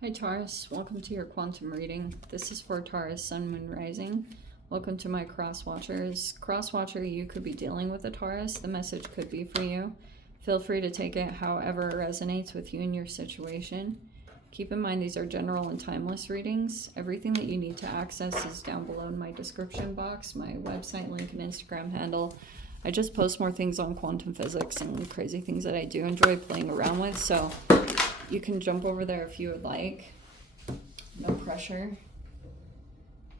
Hi Taurus, welcome to your quantum reading. This is for Taurus, Sun, Moon, Rising. Welcome to my cross watchers. Cross watcher, you could be dealing with a Taurus. The message could be for you. Feel free to take it however it resonates with you and your situation. Keep in mind these are general and timeless readings. Everything that you need to access is down below in my description box, my website link and Instagram handle. I just post more things on quantum physics and crazy things that I do enjoy playing around with, so you can jump over there if you would like. No pressure.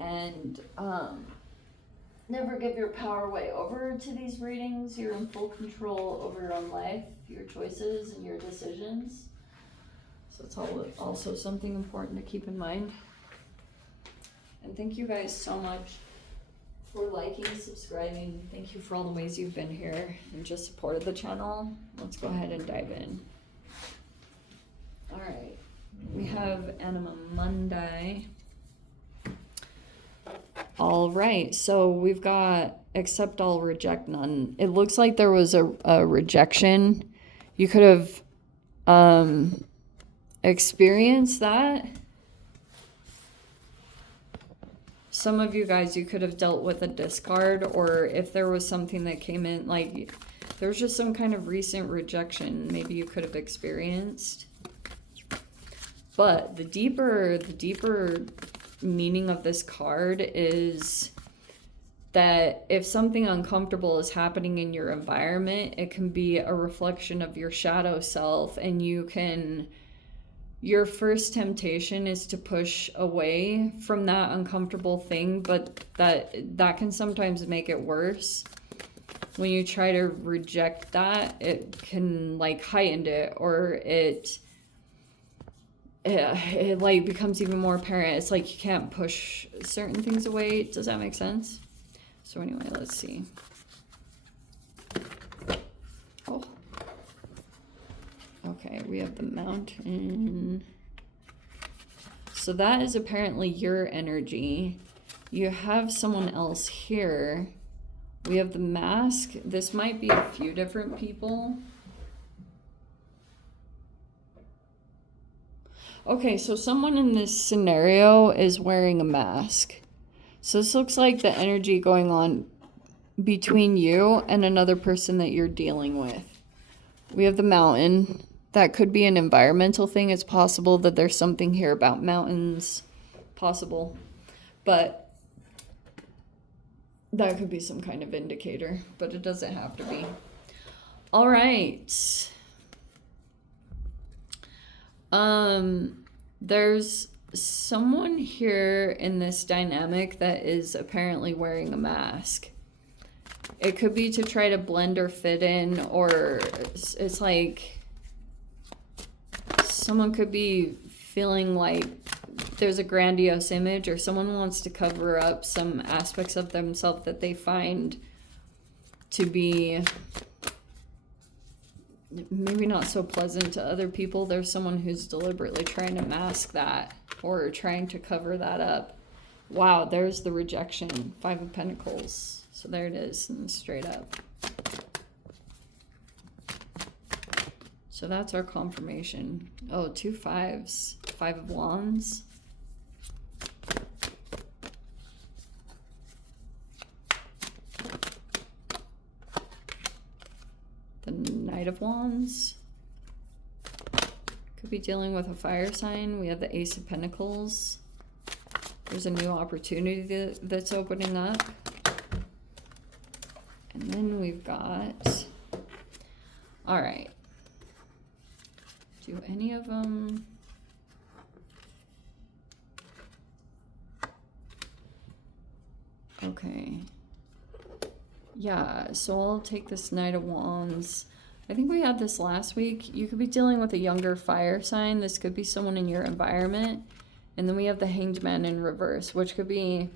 And never give your power away over to these readings. You're in full control over your own life, your choices, and your decisions. So it's also something important to keep in mind. And thank you guys so much for liking, subscribing. Thank you for all the ways you've been here and just supported the channel. Let's go ahead and dive in. All right, we have Anima Monday. All right, so we've got accept all, reject none. It looks like there was a rejection. You could have experienced that. Some of you guys, you could have dealt with a discard, or if there was something that came in, like there was just some kind of recent rejection maybe you could have experienced. But the deeper meaning of this card is that if something uncomfortable is happening in your environment, it can be a reflection of your shadow self, and your first temptation is to push away from that uncomfortable thing, but that can sometimes make it worse. When you try to reject that, it can like heighten it, or it like becomes even more apparent. It's like you can't push certain things away. Does that make sense? So anyway, let's see. Oh. Okay, we have the Mountain. So that is apparently your energy. You have someone else here. We have the Mask. This might be a few different people. Okay, so someone in this scenario is wearing a mask. So this looks like the energy going on between you and another person that you're dealing with. We have the Mountain. That could be an environmental thing. It's possible that there's something here about mountains. Possible. But that could be some kind of indicator. But it doesn't have to be. All right. There's someone here in this dynamic that is apparently wearing a mask. It could be to try to blend or fit in, or it's like someone could be feeling like there's a grandiose image, or someone wants to cover up some aspects of themselves that they find to be maybe not so pleasant to other people. There's someone who's deliberately trying to mask that or trying to cover that up. Wow, there's the rejection. 5 of Pentacles. So there it is, and straight up. So that's our confirmation. Oh, 2 5s. 5 of Wands. Knight of Wands. Could be dealing with a fire sign. We have the Ace of Pentacles. There's a new opportunity that's opening up. And then we've got... All right. Do any of them... Okay. Yeah, so I'll take this Knight of Wands. I think we had this last week. You could be dealing with a younger fire sign. This could be someone in your environment. And then we have the Hanged Man in reverse, which could be...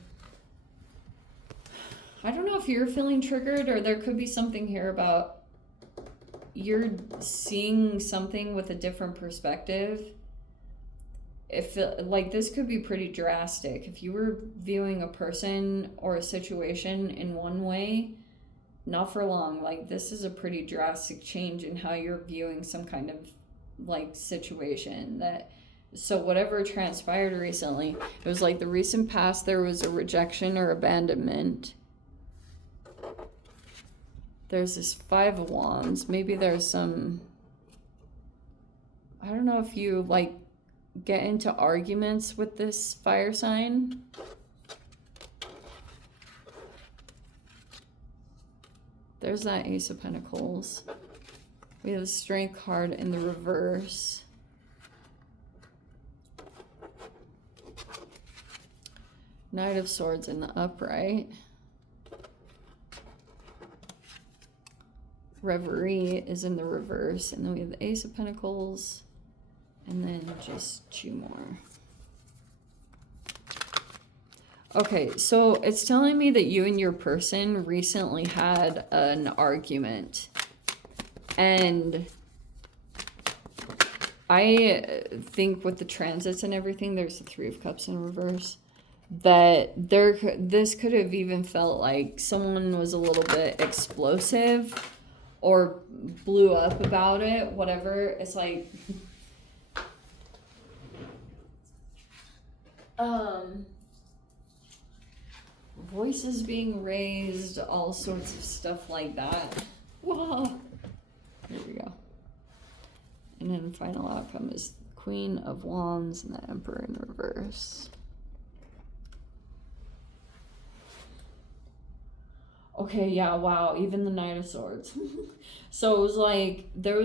I don't know if you're feeling triggered, or there could be something here about you're seeing something with a different perspective. If like this could be pretty drastic. If you were viewing a person or a situation in one way, not for long, like this is a pretty drastic change in how you're viewing some kind of like situation that So whatever transpired recently, it was like the recent past, there was a rejection or abandonment. There's this 5 of Wands. Maybe there's some, I don't know if you like get into arguments with this fire sign. There's that Ace of Pentacles. We have the Strength card in the reverse. Knight of Swords in the upright. Reverie is in the reverse. And then we have the Ace of Pentacles. And then just 2 more. Okay, so it's telling me that you and your person recently had an argument. And I think with the transits and everything, there's the 3 of Cups in reverse, that this could have even felt like someone was a little bit explosive or blew up about it, whatever. It's like voices being raised, all sorts of stuff like that. Whoa. Here we go. And then final outcome is Queen of Wands and the Emperor in reverse. Okay, yeah, wow, even the Knight of Swords. So it was like there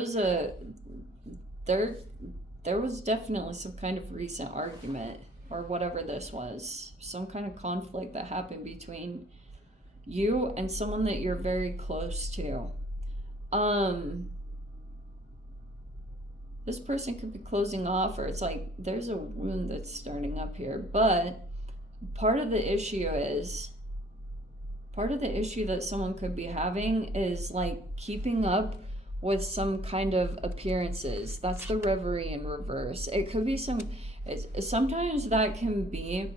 was definitely some kind of recent argument or whatever this was, some kind of conflict that happened between you and someone that you're very close to. This person could be closing off, or it's like there's a wound that's starting up here, but part of the issue that someone could be having is like keeping up with some kind of appearances. That's the Reverie in reverse. It could be sometimes that can be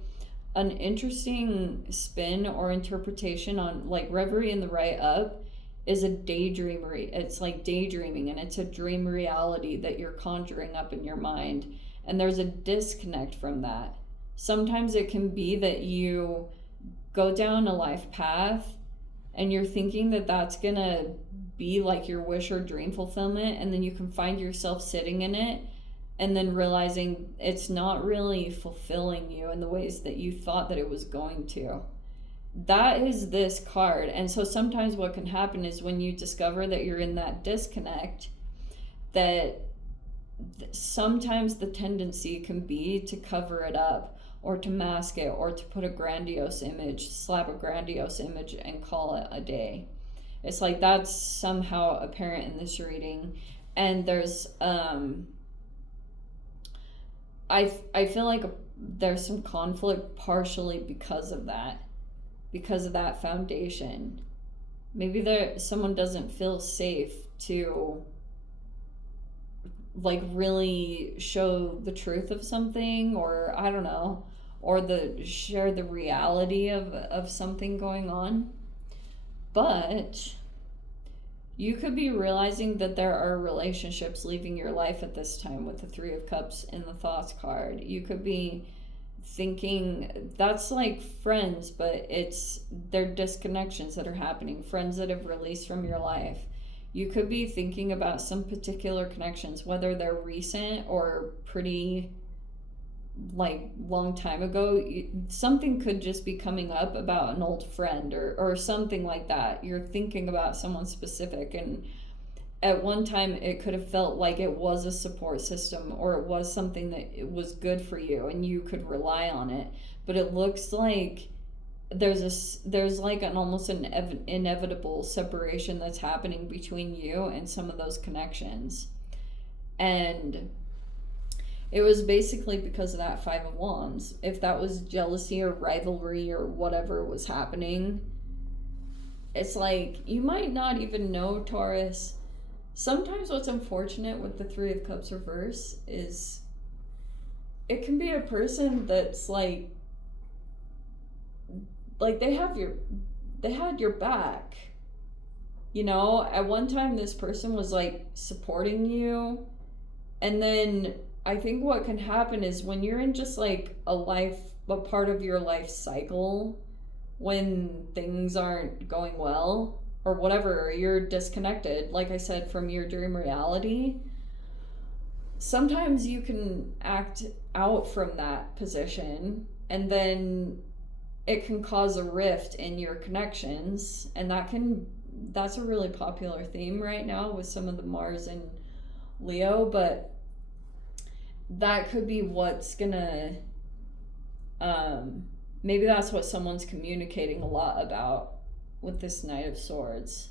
an interesting spin or interpretation on, like, Reverie in the right up is a daydreamery. It's like daydreaming, and it's a dream reality that you're conjuring up in your mind, and there's a disconnect from that. Sometimes it can be that you go down a life path and you're thinking that that's gonna be like your wish or dream fulfillment, and then you can find yourself sitting in it and then realizing it's not really fulfilling you in the ways that you thought that it was going to. That is this card. And so sometimes what can happen is when you discover that you're in that disconnect, that sometimes the tendency can be to cover it up or to mask it or to put a grandiose image, slap a grandiose image and call it a day. It's like that's somehow apparent in this reading. And there's I feel like there's some conflict partially because of that foundation. Maybe someone doesn't feel safe to like really show the truth of something, or I don't know, or share the reality of something going on. But you could be realizing that there are relationships leaving your life at this time with the 3 of Cups in the Thoughts card. You could be thinking that's like friends, but they're disconnections that are happening, friends that have released from your life. You could be thinking about some particular connections, whether they're recent or pretty like long time ago. Something could just be coming up about an old friend or something like that. You're thinking about someone specific, and at one time it could have felt like it was a support system, or it was something that it was good for you and you could rely on it. But it looks like there's like an almost an inevitable separation that's happening between you and some of those connections. And it was basically because of that 5 of Wands. If that was jealousy or rivalry or whatever was happening, it's like you might not even know, Taurus. Sometimes what's unfortunate with the 3 of Cups reverse is it can be a person that's like they had your back. You know, at one time this person was like supporting you, and then I think what can happen is when you're in just like a part of your life cycle, when things aren't going well or whatever, you're disconnected, like I said, from your dream reality. Sometimes you can act out from that position, and then it can cause a rift in your connections, and that's a really popular theme right now with some of the Mars and Leo, but that could be what's gonna maybe that's what someone's communicating a lot about with this Knight of Swords.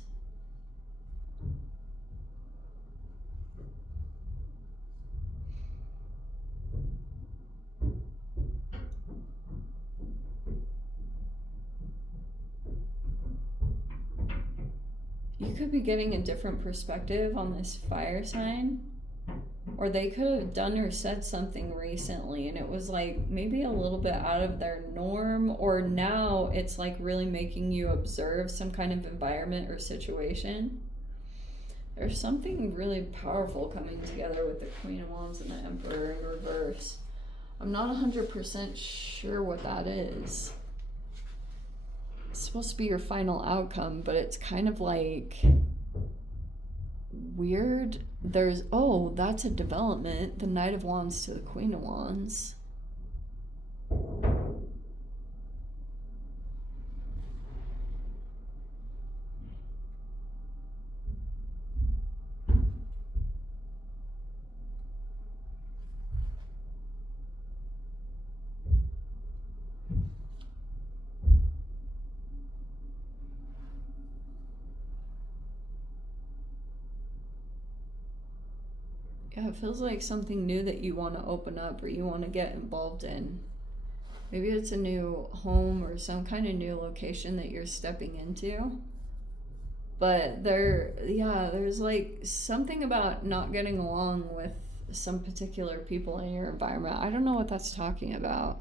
You could be getting a different perspective on this fire sign, or they could have done or said something recently and it was like maybe a little bit out of their norm, or now it's like really making you observe some kind of environment or situation. There's something really powerful coming together with the Queen of Wands and the Emperor in reverse. I'm not 100% sure what that is. It's supposed to be your final outcome, but it's kind of like weird. That's a development. The Knight of Wands to the Queen of Wands. Yeah, it feels like something new that you want to open up or you want to get involved in. Maybe it's a new home or some kind of new location that you're stepping into. But there's like something about not getting along with some particular people in your environment. I don't know what that's talking about.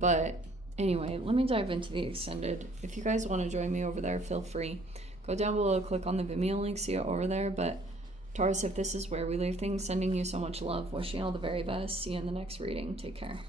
But anyway, let me dive into the extended. If you guys want to join me over there, feel free. Go down below, click on the Vimeo link, see it over there. But Taurus, if this is where we leave things, sending you so much love, wishing you all the very best. See you in the next reading. Take care.